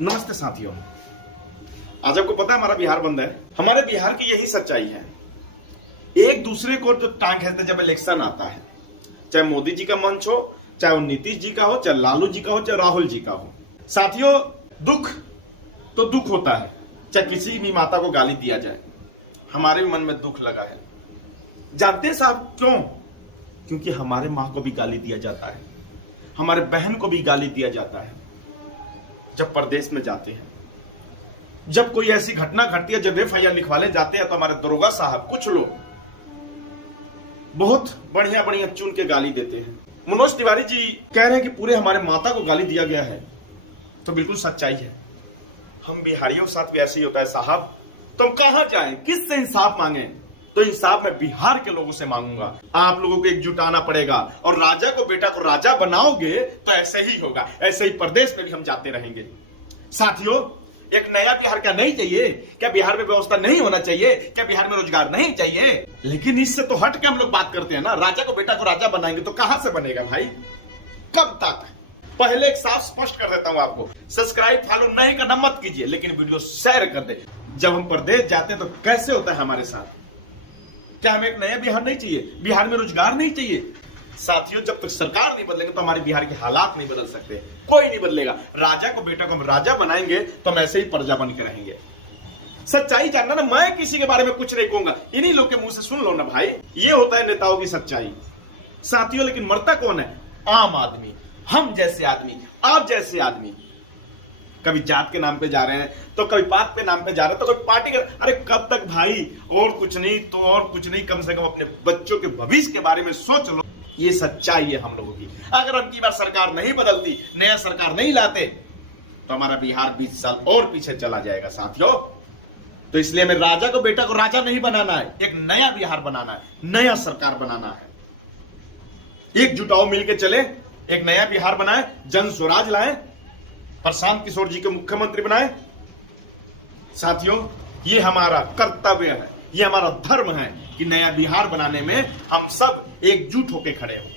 नमस्ते साथियों, आज आपको पता है हमारा बिहार बंद है। हमारे बिहार की यही सच्चाई है। एक दूसरे को जो टांग खींचते जब इलेक्शन आता है, चाहे मोदी जी का मंच हो, चाहे वो नीतीश जी का हो, चाहे लालू जी का हो, चाहे राहुल जी का हो। साथियों, दुख तो दुख होता है, चाहे किसी भी माता को गाली दिया जाए। हमारे भी मन में दुख लगा है। जानते हैं साहब क्यों? क्योंकि हमारे माँ को भी गाली दिया जाता है, हमारे बहन को भी गाली दिया जाता है जब परदेश में जाते हैं। जब कोई ऐसी घटना घटती है, जब एफआईआर लिखवाने जाते हैं, तो हमारे दरोगा साहब कुछ लोग बहुत बढ़िया बढ़िया चुन के गाली देते हैं। मनोज तिवारी जी कह रहे हैं कि पूरे हमारे माता को गाली दिया गया है, तो बिल्कुल सच्चाई है। हम बिहारियों के साथ भी ऐसे ही होता है साहब। तो हम कहां जाएं, किससे इंसाफ मांगे? तो इंसाफ मैं बिहार के लोगों से मांगूंगा। आप लोगों को एकजुटाना पड़ेगा, और राजा को बेटा को राजा बनाओगे तो ऐसे ही होगा। ऐसे ही प्रदेश में भी हम जाते रहेंगे। साथियों, एक नया बिहार क्या नहीं चाहिए? क्या बिहार में व्यवस्था नहीं होना चाहिए? क्या बिहार में रोजगार नहीं चाहिए? लेकिन इससे तो हट के हम लोग बात करते हैं ना। राजा को बेटा को राजा बनाएंगे तो कहां से बनेगा भाई? कब तक? पहले एक साफ स्पष्ट कर देता हूं आपको, सब्सक्राइब फॉलो नहीं करना मत कीजिए, लेकिन वीडियो शेयर कर दे। जब हम प्रदेश जाते हैं तो कैसे होता है हमारे साथ? क्या हमें एक नया बिहार नहीं चाहिए? बिहार में रोजगार नहीं चाहिए? साथियों, जब तक सरकार नहीं बदलेंगे तो हमारे बिहार के हालात नहीं बदल सकते। कोई नहीं बदलेगा। राजा को बेटा को हम राजा बनाएंगे तो हम ऐसे ही प्रजा बन के रहेंगे। सच्चाई जानना ना, मैं किसी के बारे में कुछ नहीं कहूंगा, इन्हीं लोग के मुंह से सुन लो ना भाई। ये होता है नेताओं की सच्चाई। साथियों, लेकिन मरता कौन है? आम आदमी, हम जैसे आदमी, आप जैसे आदमी। कभी जात के नाम पे जा रहे हैं, तो कभी पात पे नाम पे जा रहे हैं, तो कभी पार्टी के। अरे कब तक भाई? और कुछ नहीं तो और कुछ नहीं, कम से कम अपने बच्चों के भविष्य के बारे में सोच लो। ये सच्चाई है हम लोगों की। अगर हम की बार सरकार नहीं बदलती, नया सरकार नहीं लाते, तो हमारा बिहार 20 साल और पीछे चला जाएगा साथियों। तो इसलिए हमें राजा को बेटा को राजा नहीं बनाना है, एक नया बिहार बनाना है, नया सरकार बनाना है। एकजुट आओ, मिलकर चले, एक नया बिहार बनाए, जन स्वराज लाए, प्रशांत किशोर जी को मुख्यमंत्री बनाए। साथियों, ये हमारा कर्तव्य है, ये हमारा धर्म है कि नया बिहार बनाने में हम सब एकजुट होकर खड़े हों।